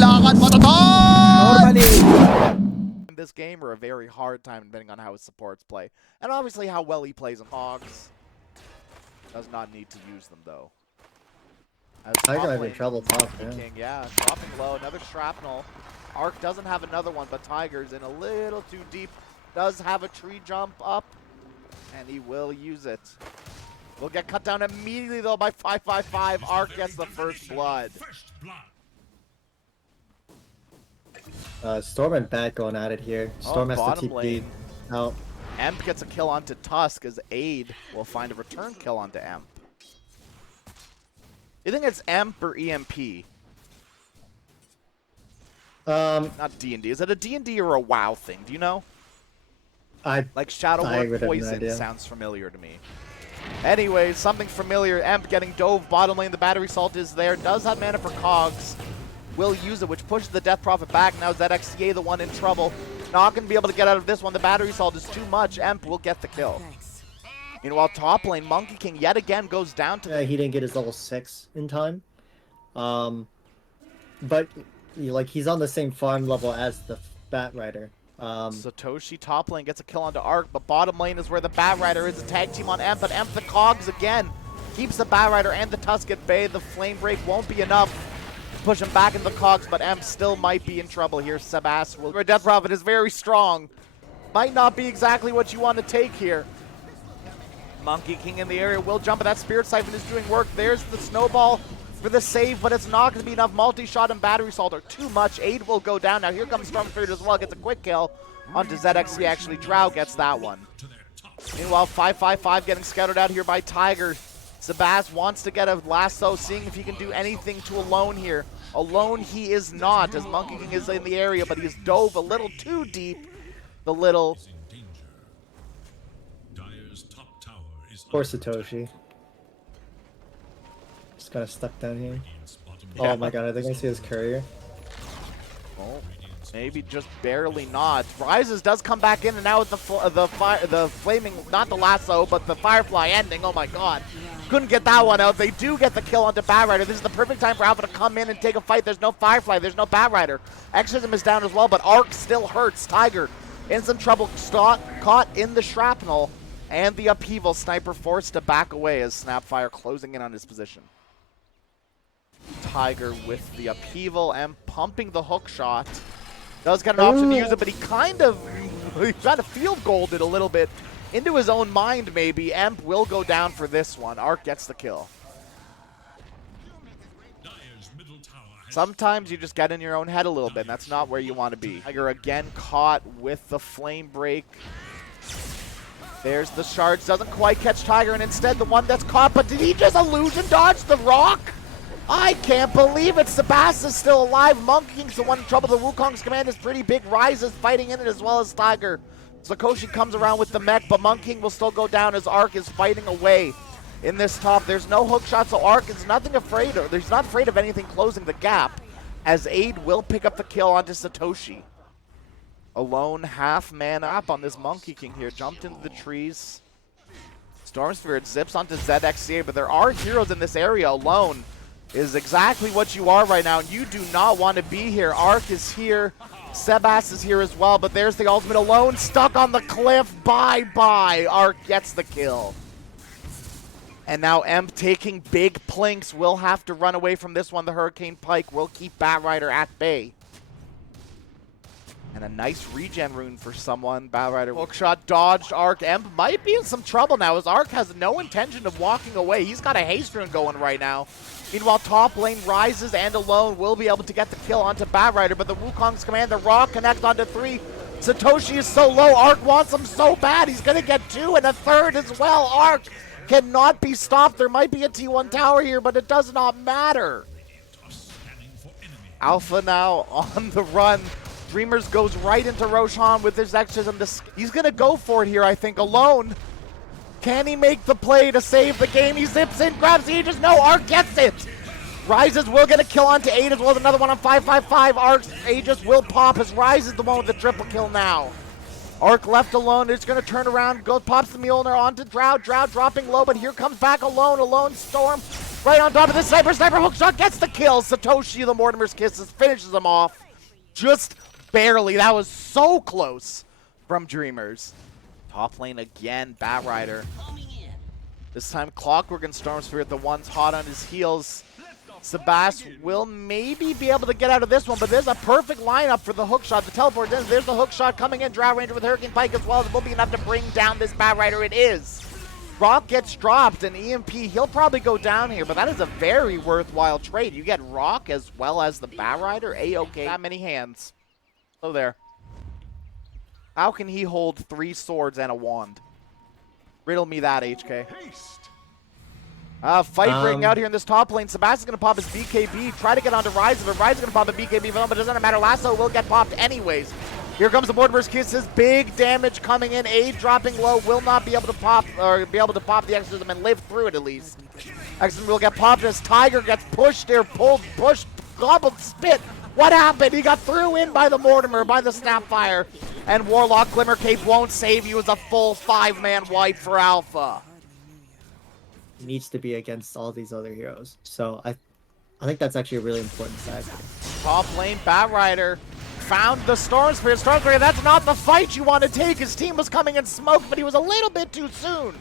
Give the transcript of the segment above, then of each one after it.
lakad matatag! Normally. In this game are a very hard time depending on how his supports play. And obviously how well he plays on Hogs. Does not need to use them though. As Tiger having trouble top, yeah. King, yeah, dropping low, another shrapnel. Arc doesn't have another one, but Tiger's in a little too deep. Does have a tree jump up, and he will use it. Will get cut down immediately though by 555. Arc gets the first blood. Storm and Bat going at it here. Storm has to bottom TP lane. out. Emp gets a kill onto Tusk as Aid will find a return kill onto Emp. You think it's Emp or EMP? Not D&D. Is it a D&D or a WoW thing? Do you know? Like Shadow Word Poison sounds familiar to me. Anyways, something familiar. Emp getting dove bottom lane. The battery salt is there. Does have mana for Cogs. Will use it, which pushes the Death Prophet back. Now ZXCA the one in trouble. Not going to be able to get out of this one. The battery salt is too much. Emp will get the kill. Meanwhile, top lane, Monkey King yet again goes down to... Yeah, he didn't get his level 6 in time. But like he's on the same farm level as the Bat Rider. Satoshi top lane gets a kill onto Arc, but bottom lane is where the Bat Rider is. A tag team on Emp, but Emp the Cogs again keeps the Bat Rider and the Tusk at bay. The Flame Break won't be enough to push him back into the Cogs, but Emp still might be in trouble here. Sebas will... Death Prophet is very strong. Might not be exactly what you want to take here. Monkey King in the area will jump, but that Spirit Siphon is doing work. There's the Snowball for the save, but it's not going to be enough. Multi-shot and Battery Salt are too much. Aid will go down. Now here comes Storm Spirit as well. Gets a quick kill onto ZXC. Actually, Drow gets that one. Meanwhile, 555 getting scouted out here by Tiger. Sebas wants to get a lasso, seeing if he can do anything to Alone here. Alone he is not, as Monkey King is in the area, but he's dove a little too deep. The little... Poor Satoshi. Just kind of stuck down here. Yeah. Oh my god, I think I see his courier. Oh, maybe just barely not. Rises does come back in, and now with the flaming, not the lasso, but the Firefly ending. Oh my god. Couldn't get that one out. They do get the kill onto Bat Rider. This is the perfect time for Alpha to come in and take a fight. There's no Firefly, there's no Bat Rider. Exorcism is down as well, but Arc still hurts. Tiger in some trouble, caught in the shrapnel. And the upheaval, Sniper forced to back away as Snapfire closing in on his position. Tiger with the upheaval and pumping the hook shot. Does get an option to use it, but he kind of field goaled it a little bit into his own mind maybe. Emp will go down for this one. Arc gets the kill. Sometimes you just get in your own head a little bit, and that's not where you want to be. Tiger again caught with the Flame Break. There's the shards, doesn't quite catch Tiger, and instead the one that's caught, but did he just illusion dodge the rock? I can't believe it. Sebas is still alive. Monkey King's the one in trouble. The Wukong's command is pretty big. Rise is fighting in it as well as Tiger. Sakoshi comes around with the mech, but Monkey King will still go down as Arc is fighting away in this top. There's no hook shot, so Arc is nothing afraid of. He's not afraid of anything closing the gap, as Aid will pick up the kill onto Satoshi. Alone, half mana up on this Monkey King here. Jumped into the trees. Storm Spirit zips onto ZXCA, but there are heroes in this area. Alone is exactly what you are right now, and you do not want to be here. Arc is here. Sebas is here as well, but there's the ultimate. Alone stuck on the cliff. Bye-bye. Arc gets the kill. And now Emp taking big plinks. Will have to run away from this one. The Hurricane Pike will keep Bat Rider at bay. And a nice regen rune for someone. Bat Rider hookshot dodged. Arc Emp might be in some trouble now, as Arc has no intention of walking away. He's got a haste rune going right now. Meanwhile, top lane Rises and Alone will be able to get the kill onto Bat Rider, but the Wukong's command, the Raw connect onto 3. Satoshi is so low. Arc wants him so bad. He's going to get 2 and a third as well. Arc cannot be stopped. There might be a T1 tower here, but it does not matter. Alpha now on the run. Dreamers goes right into Roshan with his exorcism. He's going to go for it here, I think. Alone. Can he make the play to save the game? He zips in, grabs the Aegis. No, Arc gets it. Rises will get a kill onto 8 as well as another one on 555. Arc's Aegis will pop as Rises the one with the triple kill now. Arc left alone. It's going to turn around. Goes, pops the Mjolnir onto Drow. Drow dropping low, but here comes back Alone. Alone Storm Right on top of the sniper. Sniper hookshot gets the kill. Satoshi, the Mortimer's Kisses, finishes him off. Just barely. That was so close from Dreamers. Top lane again, Batrider. This time Clockwork and Stormspirit, the ones hot on his heels. Sebas will maybe be able to get out of this one, but there's a perfect lineup for the hookshot. The teleport, there's the hookshot coming in. Drow Ranger with Hurricane Pike as well. It will be enough to bring down this Batrider. It is. Rock gets dropped, and EMP, he'll probably go down here, but that is a very worthwhile trade. You get Rock as well as the Batrider. A-okay. That many hands. So there. How can he hold 3 swords and a wand? Riddle me that, HK. Fight breaking out here in this top lane. Sebastian's going to pop his BKB, try to get onto Ryze, but Ryze is going to pop a BKB for him, but it doesn't matter. Lasso will get popped anyways. Here comes the Mortimer's Kisses. Big damage coming in. Aid dropping low. Will not be able to pop, or be able to pop the Exorcism and live through it at least. Exorcism will get popped as Tiger gets pushed there, pulled, pushed, gobbled, spit. What happened? He got through in by the Mortimer, by the Snapfire. And Warlock Glimmer Cape won't save you as a full 5-man wipe for Alpha. Needs to be against all these other heroes. So I think that's actually a really important side. Top lane, Batrider found the Stormspirit. Stormspirit, that's not the fight you want to take. His team was coming in smoke, but he was a little bit too soon.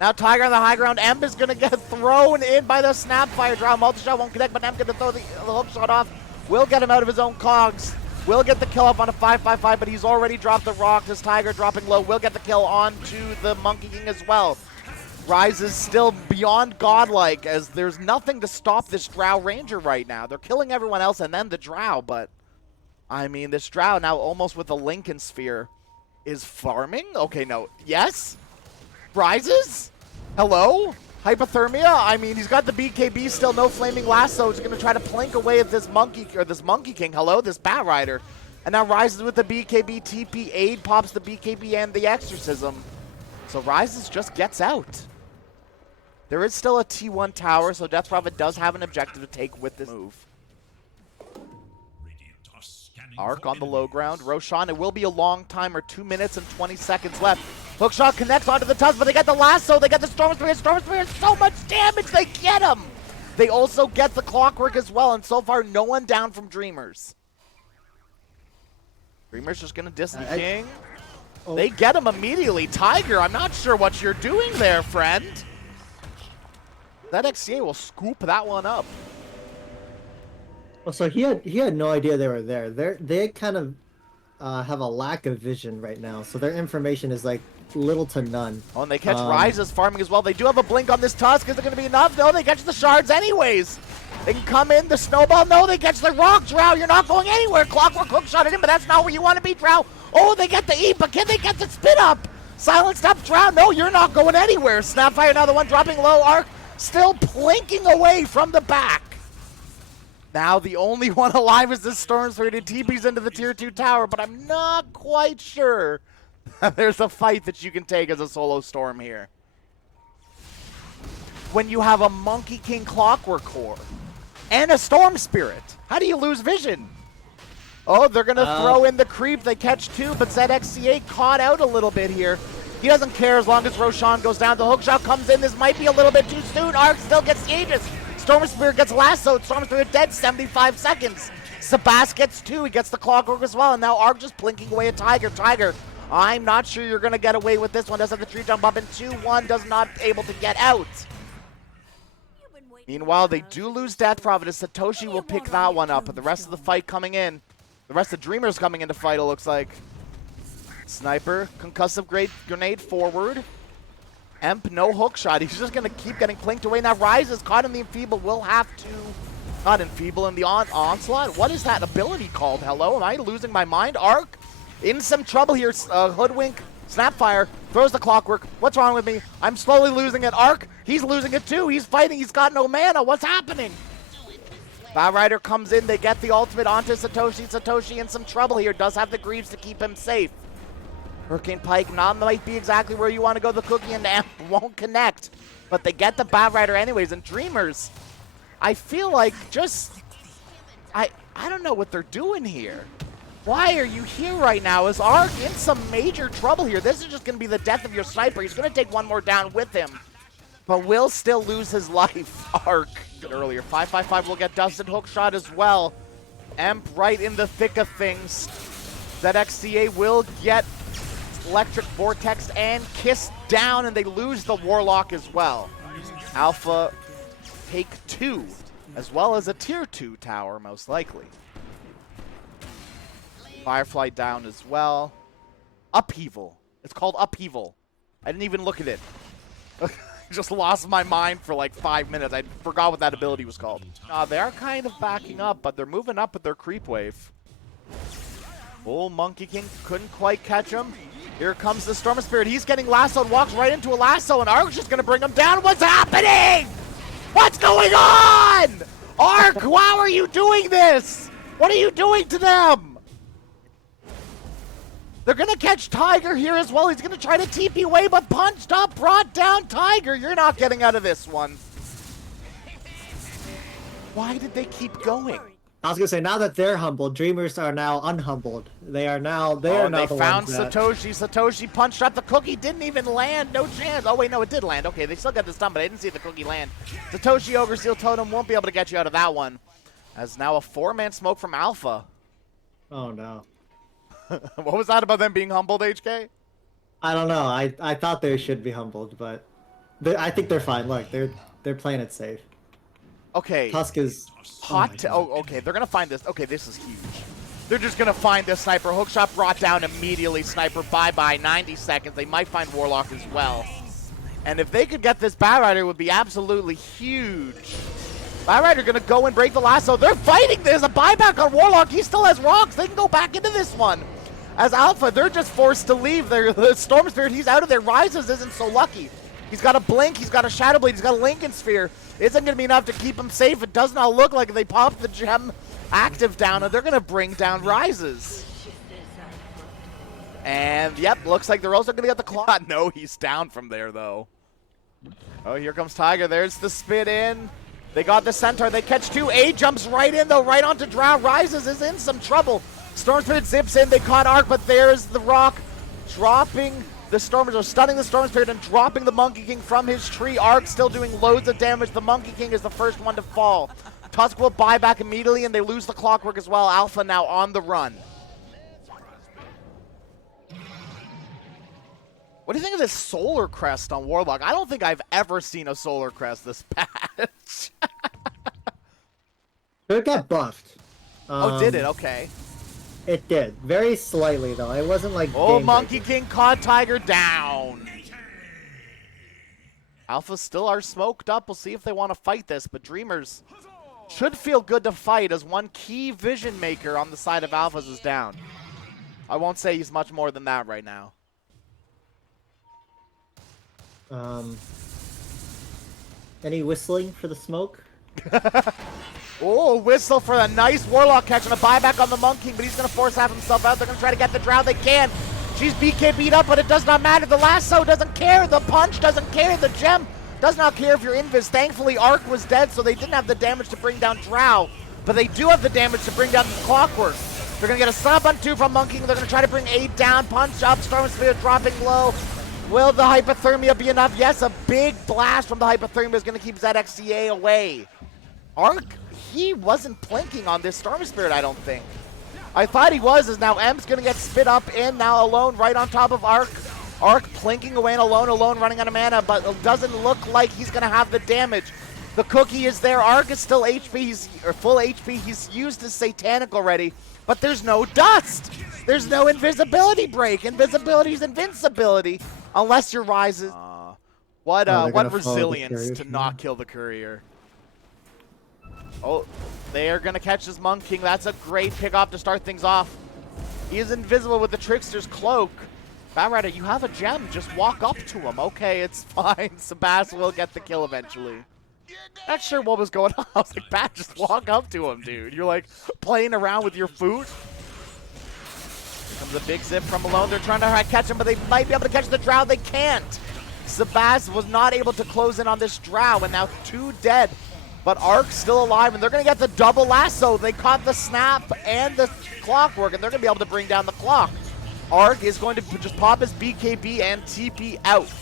Now Tiger on the high ground. Emp is going to get thrown in by the Snapfire. Drow multi-shot won't connect, but Emp going to throw the hook shot off. Will get him out of his own cogs. Will get the kill up on a 5-5-5, but he's already dropped the rock. This Tiger dropping low will get the kill onto the Monkey King as well. Ryze is still beyond godlike, as there's nothing to stop this Drow Ranger right now. They're killing everyone else and then the Drow, but I mean, this Drow now almost with the Lincoln Sphere is farming? Okay, no. Yes? Rises? Hello? Hypothermia? I mean, he's got the BKB still, no Flaming Lasso. He's going to try to plink away at this Monkey King. Hello? This Batrider. And now Rises with the BKB. TP Aid pops the BKB and the Exorcism. So Rises just gets out. There is still a T1 tower, so Death Prophet does have an objective to take with this move. Arc on the low ground. Roshan, it will be a long timer. 2 minutes and 20 seconds left. Hookshot connects onto the tusk, but they get the lasso. They get the Stormspirit. Stormspirit, so much damage. They get him. They also get the Clockwork as well, and so far, no one down from Dreamers. Dreamers just going to diss the King. Oh. They get him immediately. Tiger, I'm not sure what you're doing there, friend. That XCA will scoop that one up. Well, so he had no idea they were there. They kind of have a lack of vision right now, so their information is like little to none. Oh, and they catch Ryze's farming as well. They do have a blink on this Tusk. Is it going to be enough? No, they catch the shards anyways. They can come in, the snowball. No, they catch the rock. Drow, you're not going anywhere. Clockwork hookshot at him, but that's not where you want to be, Drow. Oh, they get the E, but can they get the spit up? Silenced up, Drow. No, you're not going anywhere. Snapfire, another one dropping low. Arc still plinking away from the back. Now the only one alive is the Stormspirit. It TPs into the tier 2 tower, but I'm not quite sure there's a fight that you can take as a solo Storm here. When you have a Monkey King Clockwork Core and a Stormspirit, how do you lose vision? Oh, they're going to throw in the creep. They catch 2, but ZXCA caught out a little bit here. He doesn't care as long as Roshan goes down. The hookshot comes in. This might be a little bit too soon. Arc still gets Aegis. Stormspirit gets lassoed. Stormspirit dead, 75 seconds. Sebas gets 2. He gets the Clockwork as well. And now Arc just plinking away at Tiger. Tiger, I'm not sure you're going to get away with this one. Does have the tree jump up in 2-1. Does not able to get out. Meanwhile, they do lose Death Prophet. Satoshi will pick that one up. But the rest of the fight coming in. The rest of Dreamers coming into fight, it looks like. Sniper, concussive grenade forward. Emp, no hookshot. He's just going to keep getting plinked away. Now Ryze is caught in the enfeeble. Will have to, not enfeeble, in the onslaught. What is that ability called? Hello, am I losing my mind? Arc in some trouble here. Hoodwink, Snapfire, throws the Clockwork. What's wrong with me? I'm slowly losing it. Arc, he's losing it too. He's fighting. He's got no mana. What's happening? Batrider comes in. They get the ultimate onto Satoshi. Satoshi in some trouble here. Does have the Greaves to keep him safe. Hurricane Pike might be exactly where you want to go. The Cookie and Amp won't connect. But they get the Batrider anyways. And Dreamers, I feel like just... I don't know what they're doing here. Why are you here right now? Is Arc in some major trouble here? This is just going to be the death of your sniper. He's going to take one more down with him. but will still lose his life. Arc earlier. 555 will get dusted. Hookshot as well. Emp right in the thick of things. ZXCA will get Electric Vortex and Kiss down, and they lose the Warlock as well. Alpha take 2, as well as a tier 2 tower, most likely. Firefly down as well. Upheaval. It's called Upheaval. I didn't even look at it. Just lost my mind for like 5 minutes. I forgot what that ability was called. They are kind of backing up, but they're moving up with their creep wave. Full Monkey King couldn't quite catch him. Here comes the Storm Spirit. He's getting lassoed, walks right into a lasso, and Ark's just gonna bring him down. What's happening? What's going on? Ark, how are you doing this? What are you doing to them? They're gonna catch Tiger here as well. He's gonna try to TP away, but punched up, brought down Tiger. You're not getting out of this one. Why did they keep going? I was gonna say, now that they're humbled, Dreamers are now unhumbled. They are now They found Satoshi. Satoshi punched up the cookie, didn't even land. No chance. Oh wait, no, it did land. Okay, they still got this done, but I didn't see the cookie land. Satoshi Ogre Steel Totem won't be able to get you out of that one. As now a 4-man smoke from Alpha. Oh no. What was that about them being humbled, HK? I don't know. I thought they should be humbled, but I think they're fine. Look, they're playing it safe. Okay. Tusk is hot. Okay. They're gonna find this. Okay, this is huge. They're just gonna find this sniper. Hookshot brought down immediately. Sniper bye-bye. 90 seconds. They might find Warlock as well. And if they could get this Bat Rider, it would be absolutely huge. Bat Rider gonna go and break the lasso. They're fighting. There's a buyback on Warlock. He still has rocks. They can go back into this one. As Alpha, they're just forced to leave. The Storm Spirit, he's out of there. Rises isn't so lucky. He's got a Blink, he's got a Shadow Blade, he's got a Lincoln Sphere. Isn't going to be enough to keep him safe. It does not look like they popped the gem active down, and they're going to bring down Rises. And, yep, looks like they're also going to get the claw. No, he's down from there, though. Oh, here comes Tiger. There's the spit in. They got the Centaur. They catch 2. A jumps right in, though, right onto Drow. Rises is in some trouble. Storm Spirit zips in. They caught Arc, but there's the rock dropping. The Stormers are stunning the Storm Spirit and dropping the Monkey King from his tree. Arc still doing loads of damage. The Monkey King is the first one to fall. Tusk will buy back immediately, and they lose the Clockwork as well. Alpha now on the run. What do you think of this Solar Crest on Warlock? I don't think I've ever seen a Solar Crest this patch. It got buffed. Oh, did it? Okay. It did. Very slightly, though. It wasn't like... Oh, Monkey King caught Tiger down. Alpha still are smoked up. We'll see if they want to fight this, but Dreamers should feel good to fight as one key vision maker on the side of Alphas is down. I won't say he's much more than that right now. Any whistling for the smoke? Oh, whistle for a nice Warlock catch and a buyback on the Monk King, but he's going to force half himself out. They're going to try to get the Drow. They can. She's BK beat up, but it does not matter. The lasso doesn't care. The punch doesn't care. The gem does not care if you're invis. Thankfully, Arc was dead, so they didn't have the damage to bring down Drow, but they do have the damage to bring down the Clockwork. They're going to get a stop on 2 from Monkey King. They're going to try to bring 8 down. Punch up. Storm Spirit dropping low. Will the Hypothermia be enough? Yes, a big blast from the Hypothermia is going to keep ZXCA away. Arc, he wasn't plinking on this Storm Spirit, I don't think. I thought he was, as now M's going to get spit up in, now alone right on top of Arc. Arc plinking away and alone running out of mana, but it doesn't look like he's going to have the damage. The cookie is there. Arc is still HP, or full HP. He's used his Satanic already, but there's no dust. There's no invisibility break. Invisibility is invincibility, unless your rises. What resilience to not kill the courier. Oh, they are going to catch this Monk King. That's a great pick-off to start things off. He is invisible with the Trickster's Cloak. Bat Rider, you have a gem. Just walk up to him. Okay, it's fine. Sebas will get the kill eventually. Not sure what was going on. I was like, Bat, just walk up to him, dude. You're like playing around with your food. Here comes a big zip from Malone. They're trying to catch him, but they might be able to catch the Drow. They can't. Sebas was not able to close in on this Drow, and now 2 dead. But Arc's still alive, and they're going to get the double lasso. They caught the snap and the Clockwork, and they're going to be able to bring down the clock. Arc is going to just pop his BKB and TP out.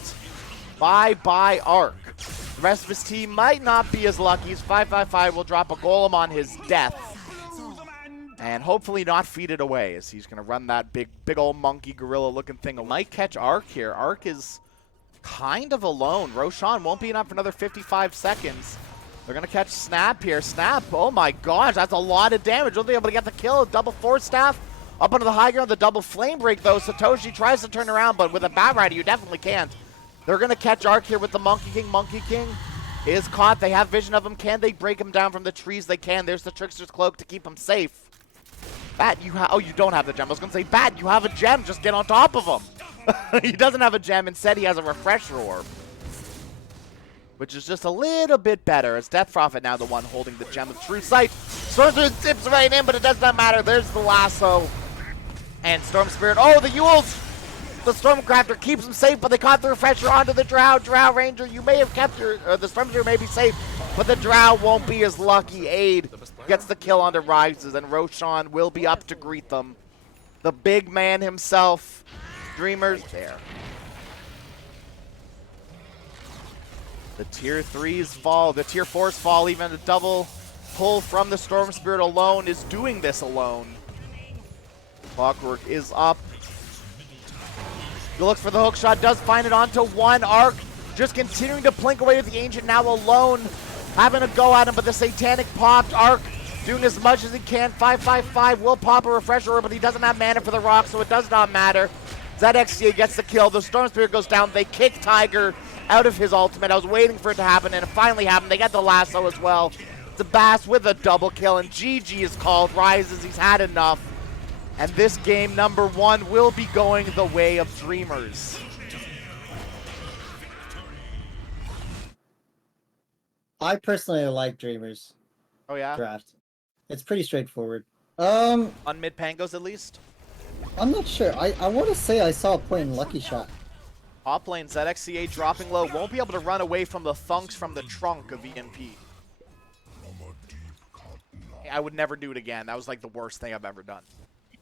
Bye-bye Arc. The rest of his team might not be as lucky. His 555 will drop a golem on his death. And hopefully not feed it away, as he's going to run that big old monkey gorilla looking thing. Might catch Arc here. Arc is kind of alone. Roshan won't be enough for another 55 seconds. They're going to catch Snap here. Snap, oh my gosh, that's a lot of damage. Will be able to get the kill. Double force staff up onto the high ground. The double flame break, though. Satoshi tries to turn around, but with a Bat Rider, you definitely can't. They're going to catch Arc here with the Monkey King. Monkey King is caught. They have vision of him. Can they break him down from the trees? They can. There's the Trickster's Cloak to keep him safe. Bat, you have... Oh, you don't have the gem. I was going to say, Bat, you have a gem. Just get on top of him. He doesn't have a gem. Instead, he has a Refresher Orb, which is just a little bit better. As Death Prophet now the one holding the Gem of True Sight. Stormspirit zips right in, but it does not matter. There's the lasso. And Storm Spirit, oh, the Yules! The Stormcrafter keeps him safe, but they caught the Refresher onto the Drow. Drow Ranger, you may have kept your... the Storm Spirit may be safe, but the Drow won't be as lucky. Aid gets the kill onto Rises, and Roshan will be up to greet them. The big man himself. Dreamers there. The tier 3s fall, the tier 4s fall, even a double pull from the Storm Spirit alone is doing this alone. Clockwork is up. He looks for the hook shot, does find it onto one. Arc just continuing to plink away with the Ancient now alone, having a go at him, but the Satanic popped. Arc doing as much as he can. 555 will pop a Refresher, but he doesn't have mana for the rock, so it does not matter. ZXCA gets the kill. The Storm Spirit goes down. They kick Tiger out of his ultimate. I was waiting for it to happen, and it finally happened. They get the lasso as well. Zabas with a double kill, and GG is called. Rises, he's had enough. And this game, number 1, will be going the way of Dreamers. I personally like Dreamers. Oh, yeah? Draft. It's pretty straightforward. On mid Pangos, at least? I'm not sure. I want to say I saw a point in Lucky Shot. Top lane, ZXCA dropping low. Won't be able to run away from the thunks from the trunk of EMP. I would never do it again. That was like the worst thing I've ever done.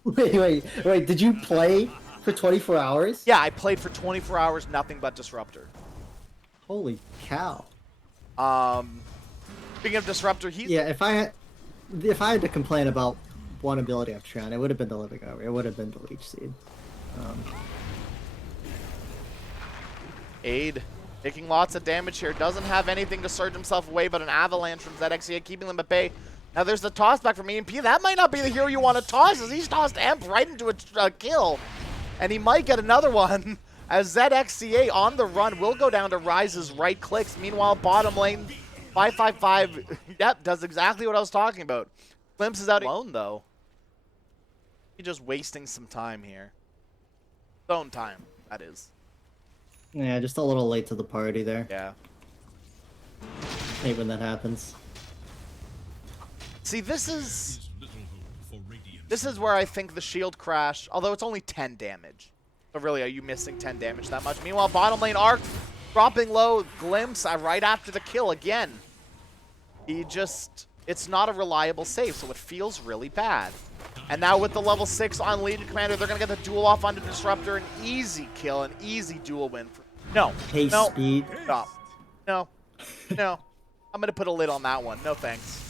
Wait. Did you play for 24 hours? Yeah, I played for 24 hours, nothing but Disruptor. Holy cow. Speaking of Disruptor, he's... Yeah, if I had to complain about one ability of Tron, it would have been the Living Over. It would have been the Leech Seed. Aid taking lots of damage here. Doesn't have anything to surge himself away, but an avalanche from ZXCA keeping them at bay. Now there's the toss back from EMP. That might not be the hero you want to toss, as he's tossed Amp right into a kill. And he might get another one, as ZXCA on the run will go down to Rise's right clicks. Meanwhile, bottom lane, 555, yep, does exactly what I was talking about. Glimpse is out alone, though. He's just wasting some time here. Zone time, that is. Yeah, just a little late to the party there. Yeah. Hate when that happens. See, this is where I think the shield crash, although it's only 10 damage. But really, are you missing 10 damage that much? Meanwhile, bottom lane Arc dropping low, Glimpse right after the kill again. He just, it's not a reliable save, so it feels really bad. And now with the level 6 on Legion Commander, they're going to get the duel off onto Disruptor. An easy kill, an easy duel win. No. Pace no. speed. Stop. No. No. I'm going to put a lid on that one. No thanks.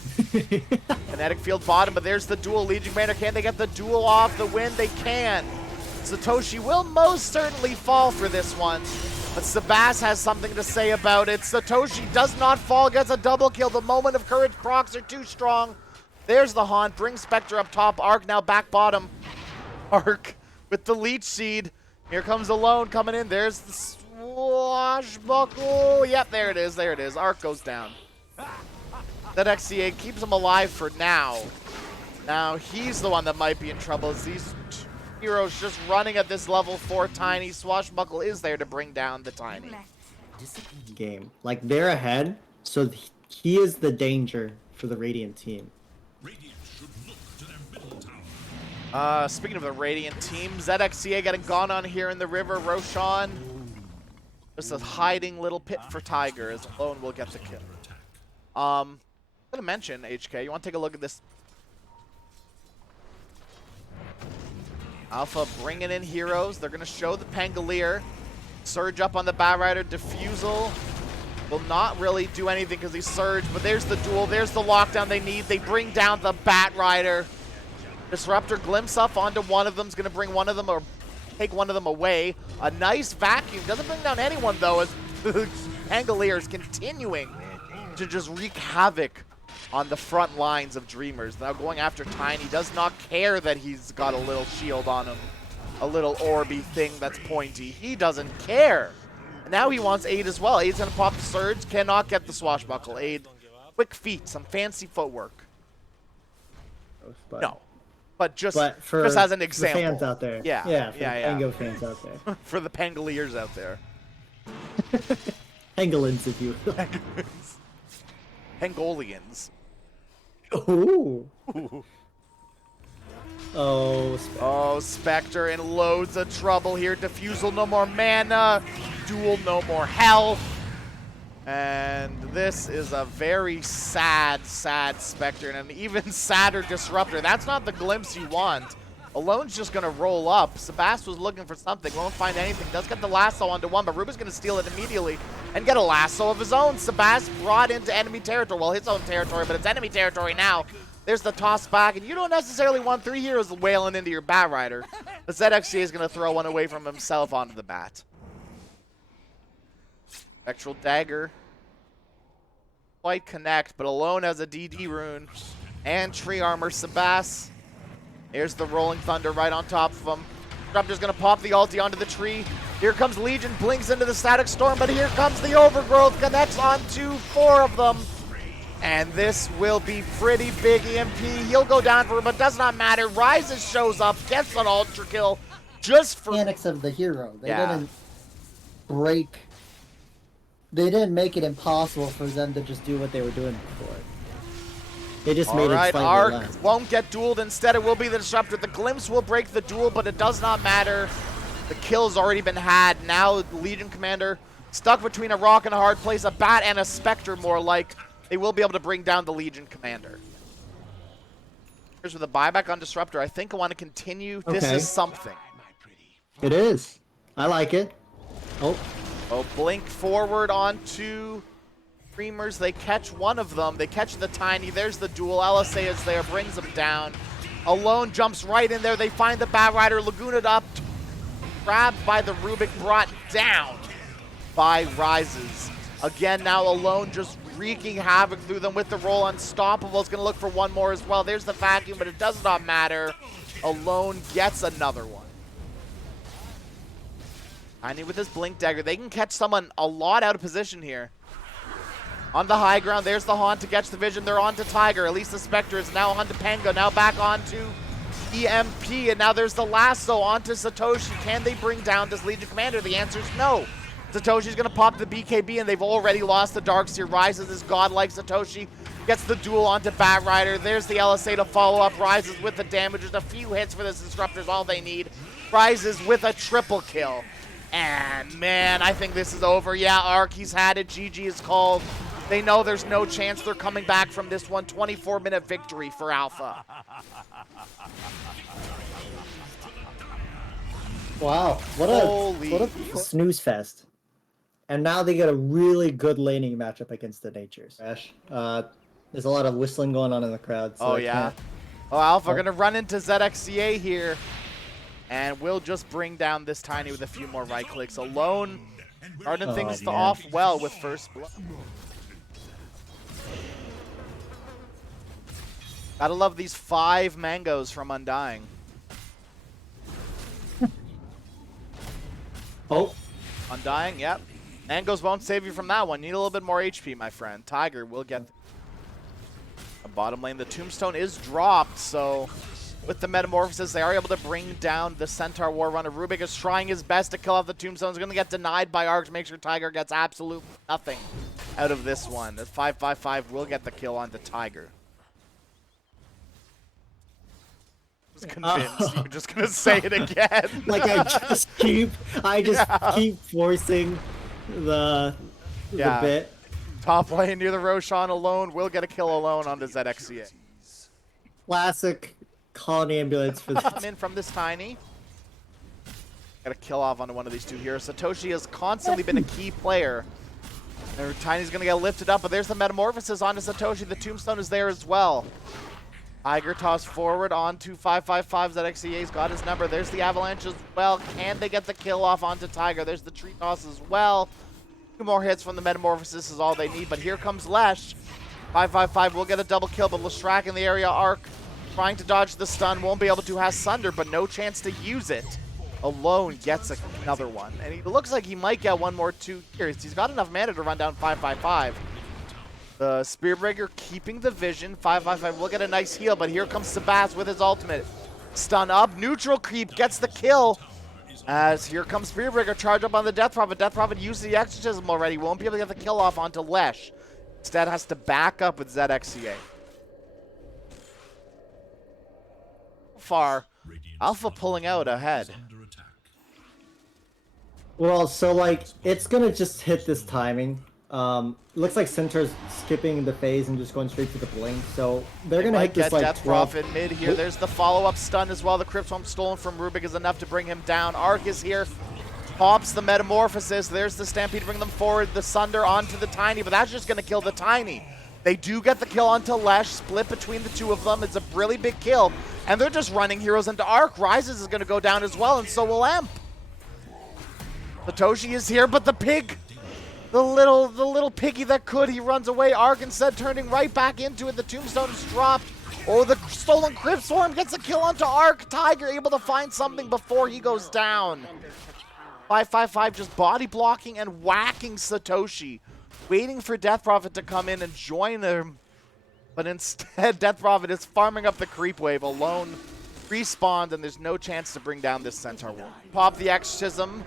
Kinetic field bottom, but there's the duel. Legion Commander, can they get the duel off the win? They can. Satoshi will most certainly fall for this one, but Sabas has something to say about it. Satoshi does not fall, gets a double kill. The moment of courage procs are too strong. There's the haunt, brings Spectre up top. Arc now back bottom. Arc with the Leech Seed. Here comes Alone coming in. There's the swashbuckle. Yep, there it is, there it is. Arc goes down. That XCA keeps him alive for now. Now he's the one that might be in trouble, as these heroes just running at this level 4 Tiny. Swashbuckle is there to bring down the Tiny. Game. Like, they're ahead, so he is the danger for the Radiant team. Speaking of the Radiant team, ZXCA getting gone on here in the river. Roshan, just a hiding little pit for Tiger, as Alone will get the kill. I'm gonna mention, HK, you want to take a look at this? Alpha bringing in heroes. They're gonna show the Pangolier. Surge up on the Bat Rider. Diffusal will not really do anything because he's surged, but there's the duel. There's the lockdown they need. They bring down the Bat Rider. Disruptor glimpse up onto one of them. Is going to bring one of them or take one of them away. A nice vacuum. Doesn't bring down anyone, though, as the Pangoliers continuing to just wreak havoc on the front lines of Dreamers. Now going after Tiny. Does not care that he's got a little shield on him. A little orby thing that's pointy. He doesn't care. And now he wants Aid as well. Aid's going to pop the surge. Cannot get the swashbuckle. Aid, quick feet. Some fancy footwork. No. But just as an example. For the fans out there. Yeah. For the Pango fans out there. For the Pangoliers out there. Pangolins, if you will. Pangolians. Ooh. Oh, Spectre. Oh, Spectre in loads of trouble here. Diffusal, no more mana. Duel, no more health. And this is a very sad, sad Spectre, and an even sadder Disruptor. That's not the glimpse you want. Alone's just going to roll up. Sebast was looking for something. Won't find anything. Does get the lasso onto one, but Ruba's going to steal it immediately and get a lasso of his own. Sebast brought into enemy territory. Well, his own territory, but it's enemy territory now. There's the toss back, and you don't necessarily want 3 heroes wailing into your Bat Rider. The ZXCA is going to throw one away from himself onto the Bat. Spectral Dagger. Quite connect, but Alone has a DD rune. And Tree Armor. Sebast. Here's the Rolling Thunder right on top of him. Disruptor's going to pop the ulti onto the tree. Here comes Legion, blinks into the Static Storm, but here comes the Overgrowth, connects onto 4 of them. And this will be pretty big EMP. He'll go down for it, but does not matter. Rises shows up, gets an Ultra Kill just for... Mechanics of the hero. They didn't break... They didn't make it impossible for them to just do what they were doing before. They just made it slightly Arc less. won't get dueled. Instead, it will be the Disruptor. The Glimpse will break the duel, but it does not matter. The kill's already been had. Now, Legion Commander stuck between a rock and a hard place, a Bat and a Spectre more like. They will be able to bring down the Legion Commander. Here's with a buyback on Disruptor. I think I want to continue. Okay. This is something. It is. I like it. Oh. Oh, blink forward onto Dreamers. They catch one of them. They catch the Tiny. There's the duel. LSA is there, brings them down. Alone jumps right in there. They find the Bat Rider. Lagoona'd up, grabbed by the Rubik, brought down by Rises. Again, now Alone just wreaking havoc through them with the roll. Unstoppable is going to look for one more as well. There's the vacuum, but it does not matter. Alone gets another one. Tiny with his Blink Dagger. They can catch someone a lot out of position here. On the high ground, there's the Haunt to catch the vision. They're on to Tiger. At least the Spectre is now on to Pango. Now back on to EMP. And now there's the lasso onto Satoshi. Can they bring down this Legion Commander? The answer is no. Satoshi's going to pop the BKB, and they've already lost the Darkseer. Rises is godlike. Satoshi gets the duel onto Bat Rider. There's the LSA to follow up. Rises with the damage. Just a few hits for this Disruptor is all they need. Rises with a triple kill. And, man, I think this is over. Yeah, Arc, he's had it. GG is called. They know there's no chance they're coming back from this one. 24-minute victory for Alpha. Wow. What a snooze fest. And now they get a really good laning matchup against the Natures. There's a lot of whistling going on in the crowd. So Oh, Alpha going to run into ZXCA here. And we'll just bring down this Tiny with a few more right clicks. Alone starting things off well with first blood. Gotta love these 5 mangoes from Undying. Oh. Undying, yep. Mangoes won't save you from that one. Need a little bit more HP, my friend. Tiger will get a bottom lane. The Tombstone is dropped, so with the Metamorphosis, they are able to bring down the Centaur War Runner. Rubik is trying his best to kill off the Tombstone. He's going to get denied by Arc to make sure Tiger gets absolute nothing out of this one. The 5-5-5 will get the kill on the Tiger. I was convinced you were just going to say it again. Like I just keep forcing the bit. Top lane near the Roshan. Alone will get a kill alone on the ZXCA. Classic. Call an ambulance for this. In from this Tiny. Got a kill off onto one of these two here. Satoshi has constantly been a key player. Tiny's going to get lifted up, but there's the Metamorphosis onto Satoshi. The Tombstone is there as well. Tiger toss forward onto 555's that XCA's got his number. There's the Avalanche as well. Can they get the kill off onto Tiger? There's the tree toss as well. 2 more hits from the Metamorphosis is all they need, but here comes Lesh. 555 will get a double kill, but Lestrak in the area arc trying to dodge the stun. Won't be able to. Has Sunder, but no chance to use it. Alone gets another one, and he looks like he might get one more too here. He's got enough mana to run down 555. The Spearbreaker keeping the vision. 555 will get a nice heal, but here comes Sebas with his ultimate. Stun up, neutral creep, gets the kill. As here comes Spearbreaker, charge up on the Death Prophet. Death Prophet used the Exorcism already, won't be able to get the kill off onto Lesh. Instead has to back up with ZXCA. So far, Alpha pulling out ahead. Well, so like it's gonna just hit this timing. Looks like Centaur's skipping the phase and just going straight to the blink. So they're gonna hit this like Death Prophet mid here. There's the follow-up stun as well. The Crypt Swarm stolen from Rubik is enough to bring him down. Arc is here. Pops the Metamorphosis. There's the Stampede to bring them forward. The Sunder onto the Tiny, but that's just gonna kill the Tiny. They do get the kill onto Lesh, split between the two of them. It's a really big kill. And they're just running heroes into Arc. Rises is gonna go down as well, and so will Emp. Satoshi is here, but the pig, the little piggy that could, he runs away. Arc instead turning right back into it. The Tombstone is dropped. Oh, the stolen Crypt Swarm gets a kill onto Arc. Tiger able to find something before he goes down. 555 just body blocking and whacking Satoshi, waiting for Death Prophet to come in and join him. But instead, Death Prophet is farming up the creep wave alone. Respawned, and there's no chance to bring down this Centaur Wolf. Pop the Exorcism.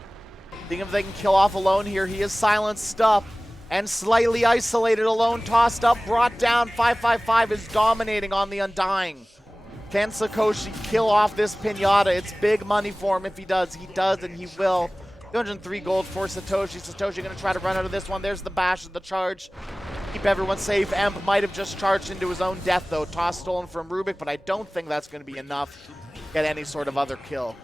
Seeing if they can kill off Alone here. He is silenced up and slightly isolated. Alone tossed up, brought down. 555 is dominating on the Undying. Can Satoshi kill off this Pinata? It's big money for him if he does. He does, and he will. 203 gold for Satoshi. Satoshi going to try to run out of this one. There's the bash of the charge. Keep everyone safe. Emp might have just charged into his own death, though. Toss stolen from Rubik, but I don't think that's going to be enough to get any sort of other kill.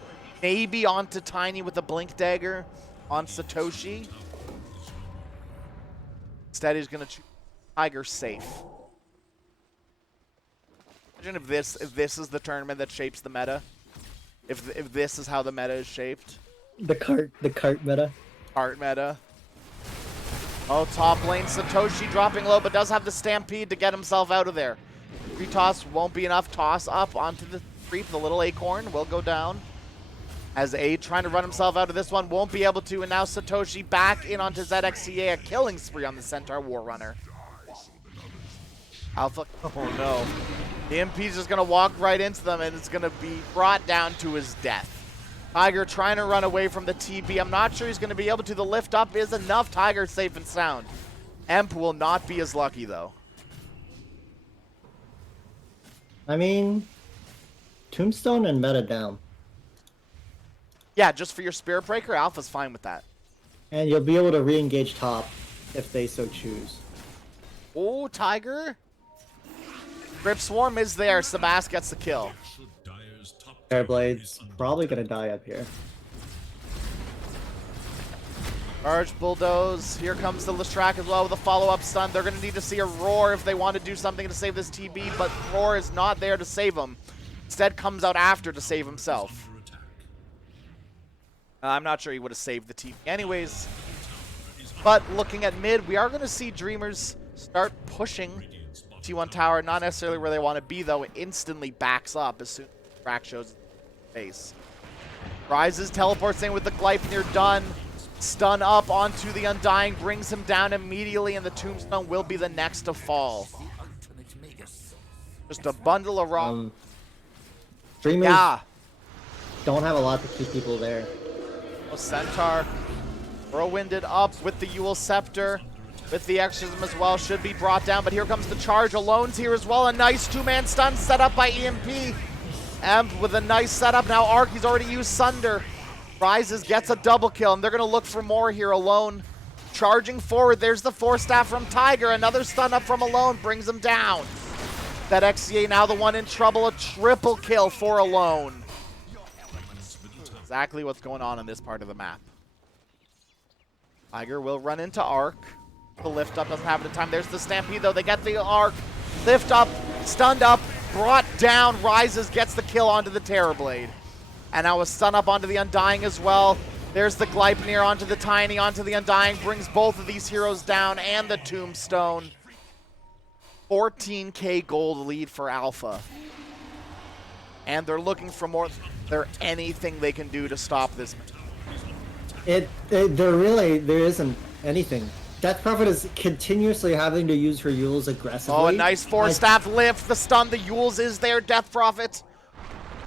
Maybe onto Tiny with a Blink Dagger on Satoshi. Instead, he's going to choose Tiger safe. Imagine if this is the tournament that shapes the meta. If this is how the meta is shaped. The cart meta. Cart meta. Oh, top lane, Satoshi dropping low, but does have the Stampede to get himself out of there. Retoss won't be enough. Toss up onto the creep. The little acorn will go down. As A trying to run himself out of this one, won't be able to, and now Satoshi back in onto ZXCA, a killing spree on the Centaur War Runner. Alpha, oh no. The MP's just gonna walk right into them, and it's gonna be brought down to his death. Tiger trying to run away from the TP. I'm not sure he's gonna be able to. The lift up is enough. Tiger safe and sound. Emp will not be as lucky though. I mean, Tombstone and meta down. Yeah, just for your Spirit Breaker, Alpha's fine with that. And you'll be able to re-engage top if they so choose. Oh, Tiger. Grip Swarm is there. Sebas gets the kill. Airblade's probably gonna die up here. Charge Bulldoze. Here comes the Lestrak as well with a follow-up stun. They're going to need to see a Roar if they want to do something to save this TB, but Roar is not there to save him. Instead comes out after to save himself. I'm not sure he would have saved the TB anyways. But looking at mid, we are going to see Dreamers start pushing T1 Tower. Not necessarily where they want to be, though. It instantly backs up as soon as Crack shows face. Rises, teleports in with the Gleipnir done. Stun up onto the Undying, brings him down immediately, and the Tombstone will be the next to fall. Just a bundle of rock. Dreamers don't have a lot to keep people there. Centaur whirlwinded up with the Yule Scepter, with the Exorcism as well, should be brought down, but here comes the charge. Alone's here as well. A nice two-man stun set up by EMP. Emp with a nice setup. Now Arc, he's already used Sunder. Rises, gets a double kill, and they're going to look for more here. Alone charging forward. There's the Force Staff from Tiger. Another stun up from Alone brings him down. That XCA now the one in trouble. A triple kill for Alone. Exactly what's going on in this part of the map. Tiger will run into Arc. The lift up doesn't have it in time. There's the Stampede though. They get the Arc. Lift up, stunned up, brought down. Rises, gets the kill onto the Terrorblade. And now a stun up onto the Undying as well. There's the Gleipnir onto the Tiny, onto the Undying. Brings both of these heroes down and the Tombstone. 14k gold lead for Alpha. And they're looking for more. There anything they can do to stop this? There isn't anything. Death Prophet is continuously having to use her Yules aggressively. Oh, a nice four-staff lift. The stun, the Yules is there. Death Prophet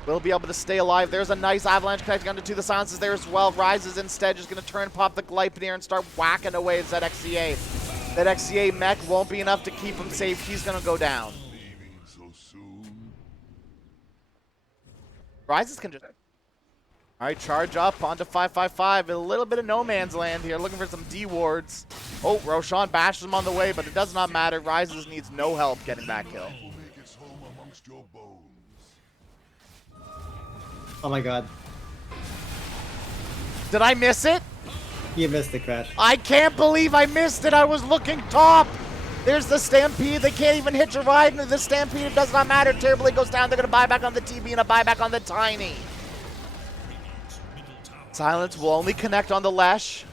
will be able to stay alive. There's a nice avalanche connecting onto the silences there as well. Rises instead just going to turn, pop the Gleipnir, and start whacking away at ZXCA. That XCA mech won't be enough to keep him safe. He's going to go down. Rises can just... All right, charge up onto 555. A little bit of no man's land here, looking for some D wards. Oh, Roshan bashes him on the way, but it does not matter. Rises needs no help getting that kill. Oh my god. Did I miss it? You missed the Crash. I can't believe I missed it. I was looking top. There's the Stampede. They can't even hitch a ride into the Stampede. It does not matter. Terribly goes down. They're going to buy back on the TB and a buyback on the Tiny. Silence will only connect on the Lesh.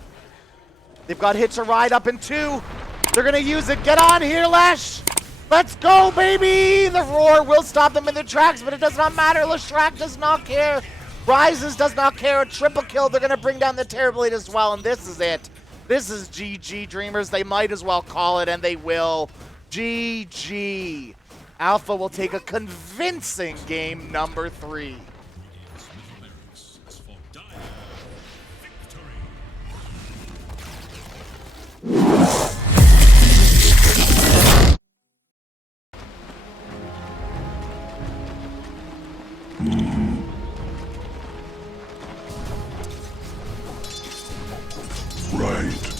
They've got hitch a ride up in 2. They're going to use it. Get on here, Lesh. Let's go, baby. The roar will stop them in their tracks, but it does not matter. Leshrac does not care. Rises does not care. A triple kill. They're going to bring down the Terrorblade as well, and this is it. This is GG, Dreamers. They might as well call it, and they will. GG. Alpha will take a convincing game number 3. Right.